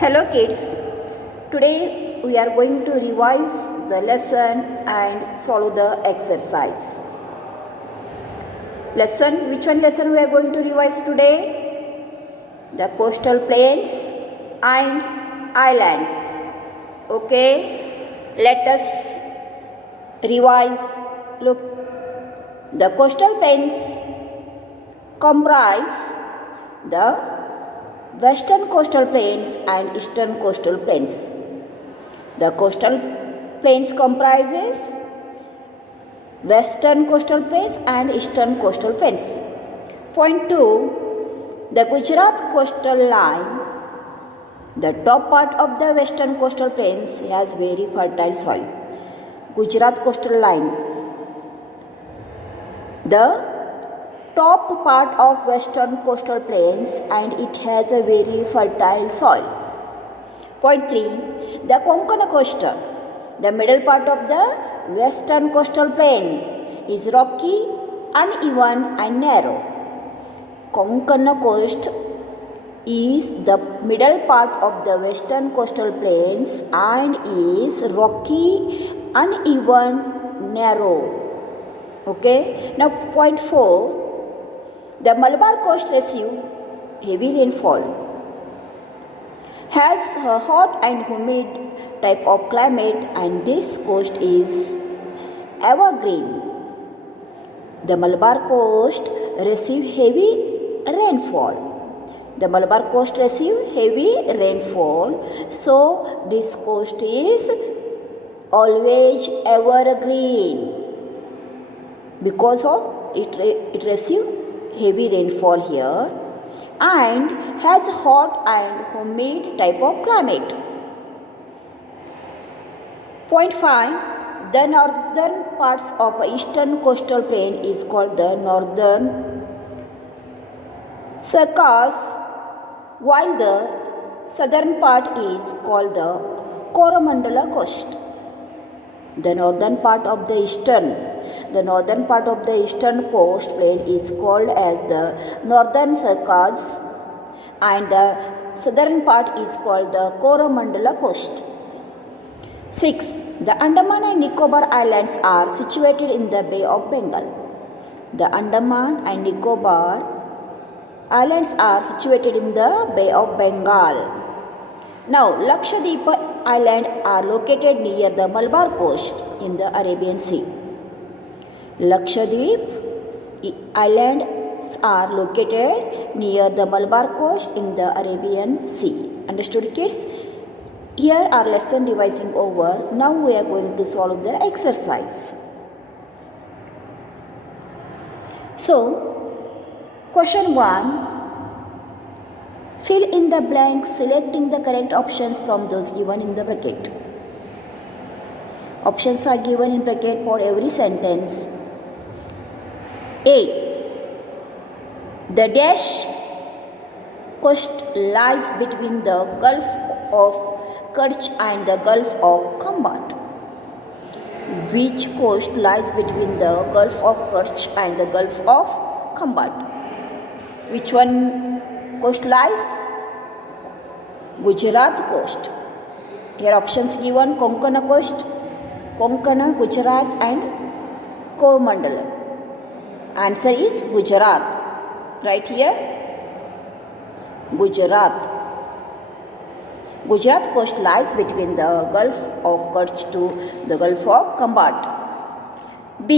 Hello kids, today we are going to revise the lesson and solve the exercise. Which one lesson we are going to revise today? The coastal plains and islands. Okay, let us revise. Look, the coastal plains comprise the Western coastal plains and eastern coastal plains. The coastal plains comprises western coastal plains and eastern coastal plains. Point 2. The Gujarat coastal line. The top part of the western coastal plains has very fertile soil. Gujarat coastal line. The top part of western coastal plains and it has a very fertile soil. Point 3. The Konkana coast. The middle part of the western coastal plain is rocky, uneven and narrow. Konkana coast is the middle part of the western coastal plains and is rocky, uneven, narrow. Okay. Now point 4. The Malabar coast receives heavy rainfall, has a hot and humid type of climate, and this coast is evergreen. The Malabar coast receives heavy rainfall. The Malabar coast receives heavy rainfall, so this coast is always evergreen because of it receives heavy rainfall here and has hot and humid type of climate. Point 5. The northern parts of eastern coastal plain is called the northern circus, while the southern part is called the Coromandel coast. The northern part of the eastern coast plain is called as the northern circus and the southern part is called the Coromandel coast. 6. The Andaman and Nicobar Islands are situated in the Bay of Bengal. The Andaman and Nicobar Islands are situated in the Bay of Bengal. Now, Lakshadweep Island are located near the Malabar coast in the Arabian Sea. Lakshadweep Islands are located near the Malabar coast in the Arabian Sea. Understood, kids? Here our lesson revising over. Now we are going to solve the exercise. So, question 1. Fill in the blanks selecting the correct options from those given in the bracket. Options are given in bracket for every sentence. A. The dash coast lies between the Gulf of Kerch and the Gulf of Khambat. Which coast lies between the Gulf of Kerch and the Gulf of Khambat? Which one coast lies? Gujarat coast. Here options given: Konkana coast, Konkana, Gujarat and Coromandel. Answer is Gujarat. Right here, Gujarat. Gujarat coast lies between the Gulf of Kerch to the Gulf of Khambat. B.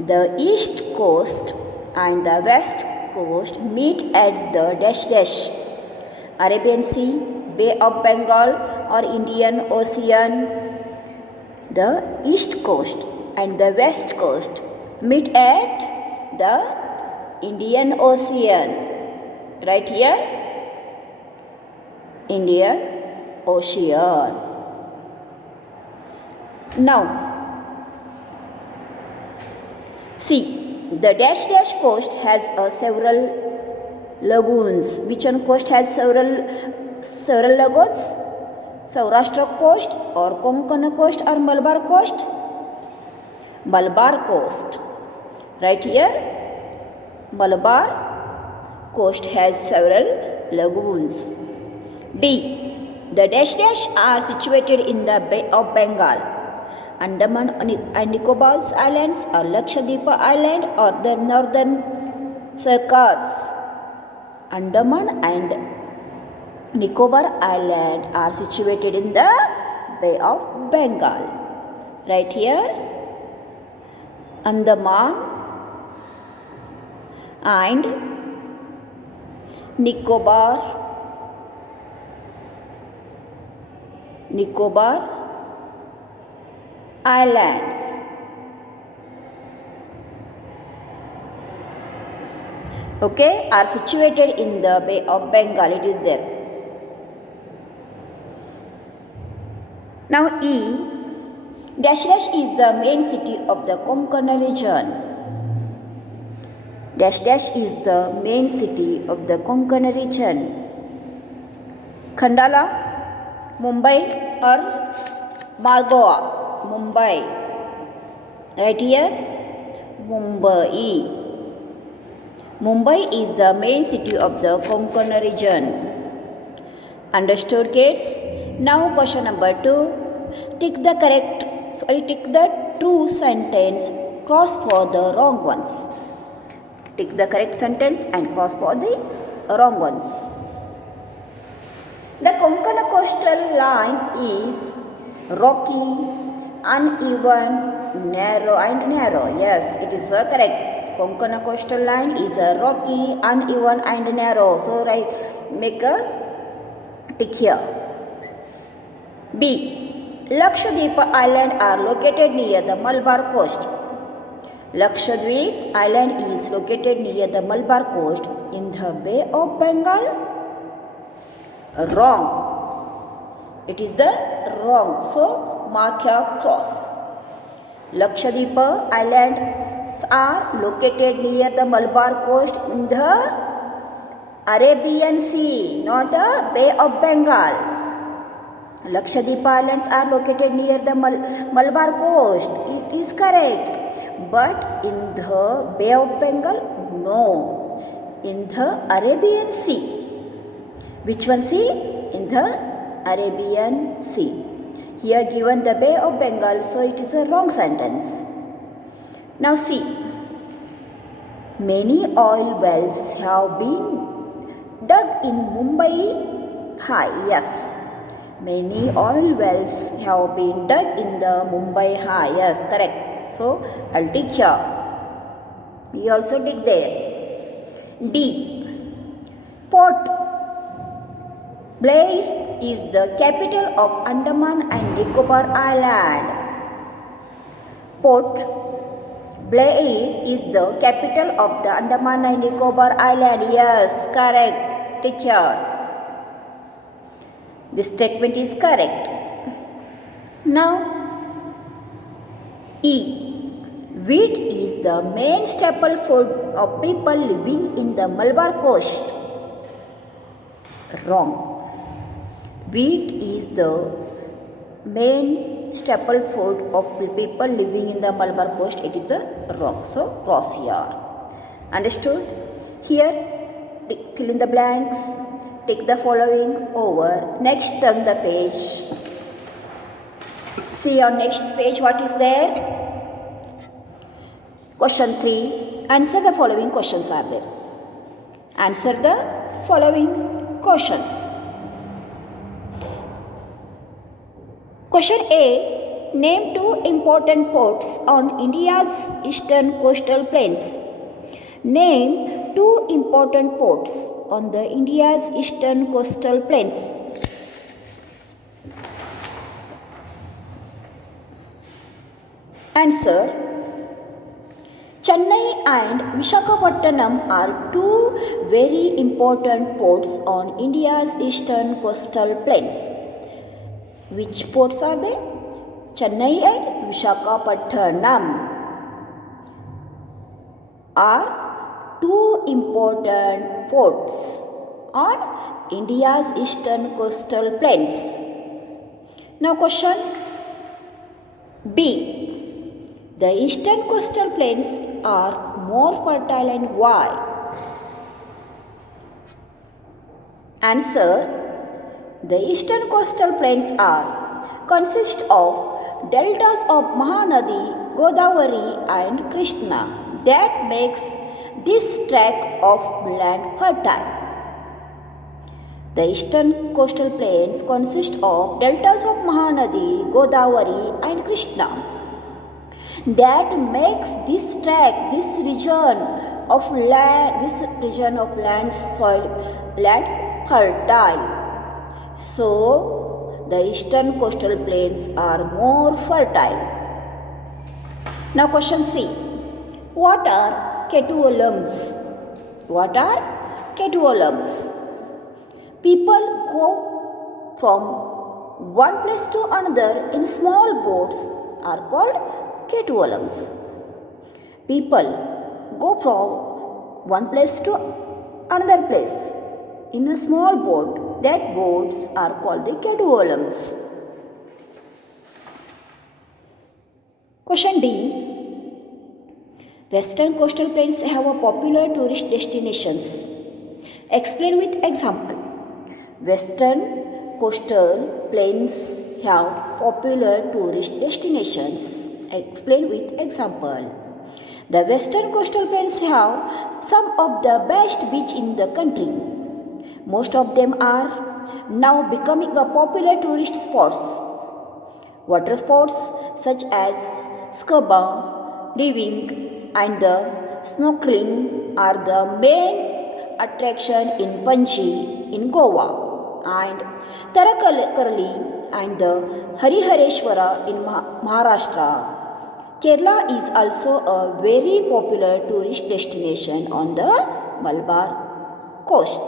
The east coast and the west coast meet at the dash dash. Arabian Sea, Bay of Bengal or Indian Ocean. The east coast and the west coast meet at the Indian Ocean. Right here, Indian Ocean. Now, see, the dash dash coast has several lagoons. Which one coast has several lagoons? Saurashtra coast or Konkana coast or Malabar coast? Malabar coast. Right here, Malabar coast has several lagoons. D. The dash dash are situated in the Bay of Bengal. Andaman and Nicobar Islands or Lakshadweep Island or the northern circles. Andaman and Nicobar Island are situated in the Bay of Bengal. Right here, Andaman and Nicobar Islands. Okay, are situated in the Bay of Bengal. It is there. Now E. Dash dash is the main city of the Konkana region. Dash dash is the main city of the Konkana region. Khandala, Mumbai or Margoa. Mumbai. Right here, Mumbai. Mumbai is the main city of the Konkana region. Understood, kids? Now question number 2. Tick the true sentence, cross for the wrong ones. Tick the correct sentence and cross for the wrong ones. The Konkana coastal line is rocky, uneven, narrow. Yes, it is correct. Konkana coastal line is rocky, uneven and narrow. So right, make a tick here. B. Lakshadweep Island are located near the Malabar coast. Lakshadweep Island is located near the Malabar coast in the Bay of Bengal. Wrong. It is the wrong. So mark your cross. Lakshadweep Islands are located near the Malabar coast in the Arabian Sea, not the Bay of Bengal. Lakshadweep Islands are located near the Malabar coast. It is correct. But in the Bay of Bengal, no. In the Arabian Sea. Which one sea? In the Arabian Sea. Here given the Bay of Bengal, so it is a wrong sentence. Now see. Many oil wells have been dug in Mumbai High. Yes. Many oil wells have been dug in the Mumbai High. Yes, correct. So, I'll tick here. You also tick there. D. Port Blair is the capital of Andaman and Nicobar Island. Port Blair is the capital of the Andaman and Nicobar Island. Yes, correct. Tick here. This statement is correct. Now, E. Wheat is the main staple food of people living in the Malabar coast. Wrong. Wheat is the main staple food of people living in the Malabar coast. It is the wrong. So, cross here. Understood? Here, fill in the blanks. Take the following over. Next, turn the page. See on next page what is there. Question 3. Answer the following questions are there. Answer the following questions. Question A. Name 2 important ports on India's eastern coastal plains. Name 2 important ports on the India's eastern coastal plains. Answer. Chennai and Visakhapatnam are 2 very important ports on India's eastern coastal plains. Which ports are they? Chennai and Visakhapatnam are 2 important ports on India's eastern coastal plains. Now question B. The eastern coastal plains are more fertile and why? Answer. The eastern coastal plains consist of deltas of Mahanadi, Godavari and Krishna that makes this tract of land fertile. The eastern coastal plains consist of deltas of Mahanadi, Godavari and Krishna that makes this tract, this region of land soil land fertile. So, the eastern coastal plains are more fertile. Now, question C. What are ketuolums? What are ketuolums? People go from one place to another in small boats are called ketuolums. People go from one place to another place in a small boat. That boats are called the ketuolums. Question D. Western coastal plains have a popular tourist destinations. Explain with example. Western coastal plains have popular tourist destinations. Explain with example. The western coastal plains have some of the best beaches in the country. Most of them are now becoming a popular tourist spots. Water sports such as scuba diving and the snorkeling are the main attraction in Panji in Goa and Tarakarli and the Harihareshwara in Maharashtra. Kerala is also a very popular tourist destination on the Malabar coast.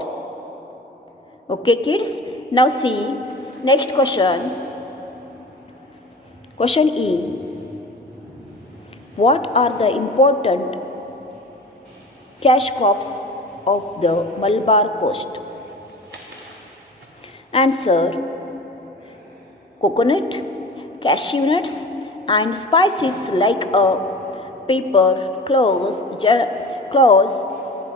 Okay kids, now see next question. Question E. What are the important cash crops of the Malabar coast? Answer. Coconut, cashew nuts and spices like pepper, cloves,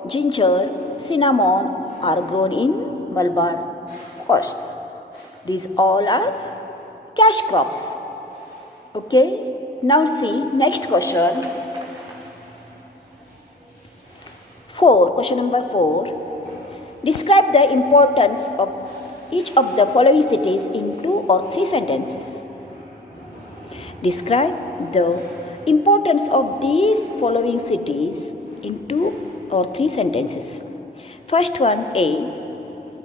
ginger, cinnamon are grown in Malabar coasts. These all are cash crops. Okay, now see next question. Question number 4. Describe the importance of each of the following cities in 2 or 3 sentences. Describe the importance of these following cities in 2 or 3 sentences. First one, A.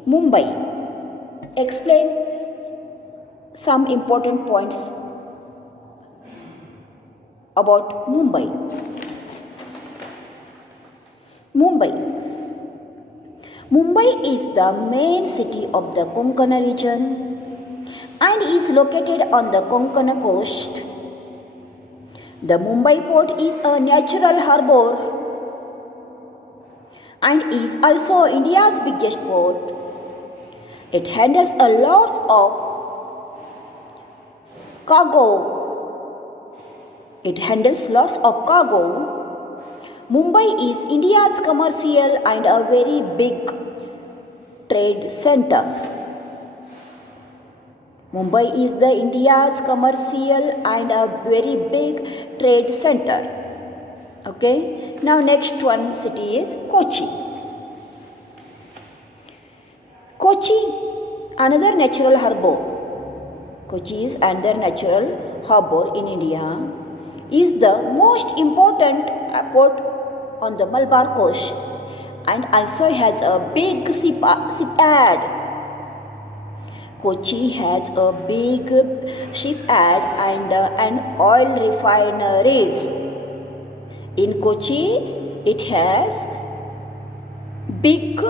Mumbai. Explain some important points about Mumbai. Mumbai is the main city of the Konkana region and is located on the Konkana coast. The Mumbai port is a natural harbor and is also India's biggest port. It handles a lot of cargo. Mumbai is India's commercial and a very big trade centers. Mumbai is the India's commercial and a very big trade center. Okay. Now next one city is Kochi. Kochi, another natural harbor. Kochi is another natural harbor in India. Is the most important port on the Malabar coast and also has a big shipyard. Kochi has a big shipyard and an oil refineries. In Kochi, it has big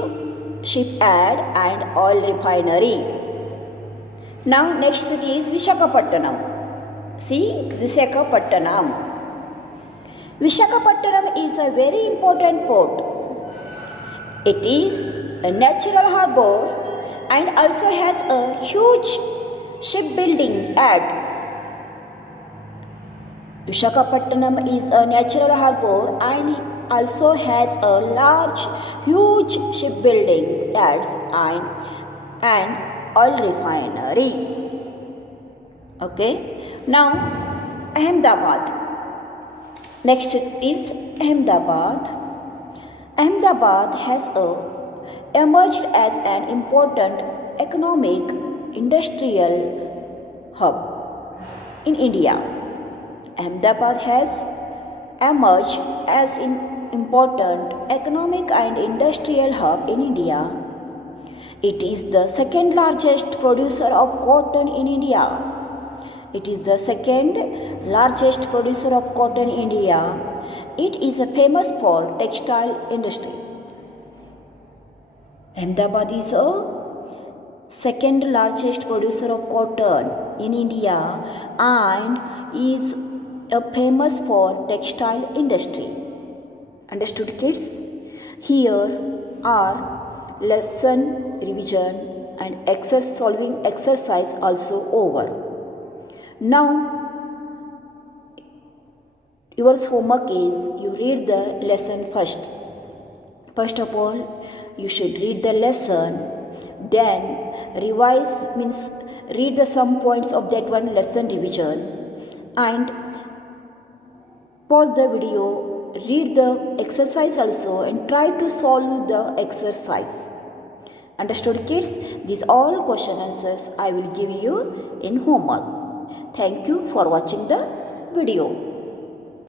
shipyard and oil refinery. Now next city is Visakhapatnam. See, Visakhapatnam. Visakhapatnam is a very important port. It is a natural harbor and also has a huge shipbuilding yard. Visakhapatnam is a natural harbor and also has a huge shipbuilding yards and oil refinery. Okay, now Ahmedabad. Next is Ahmedabad. Ahmedabad has emerged as an important economic industrial hub in India. Ahmedabad has emerged as an important economic and industrial hub in India. It is the second largest producer of cotton in India. It is the second largest producer of cotton in India. It is famous for textile industry. Ahmedabad is a second largest producer of cotton in India and is famous for textile industry. Understood, kids? Here are lesson revision and solving exercise also over. Now your homework is you read the lesson first. First of all, you should read the lesson, then revise means read the some points of that one lesson revision and pause the video, read the exercise also and try to solve the exercise. Understood, kids? These all question answers I will give you in homework. Thank you for watching the video.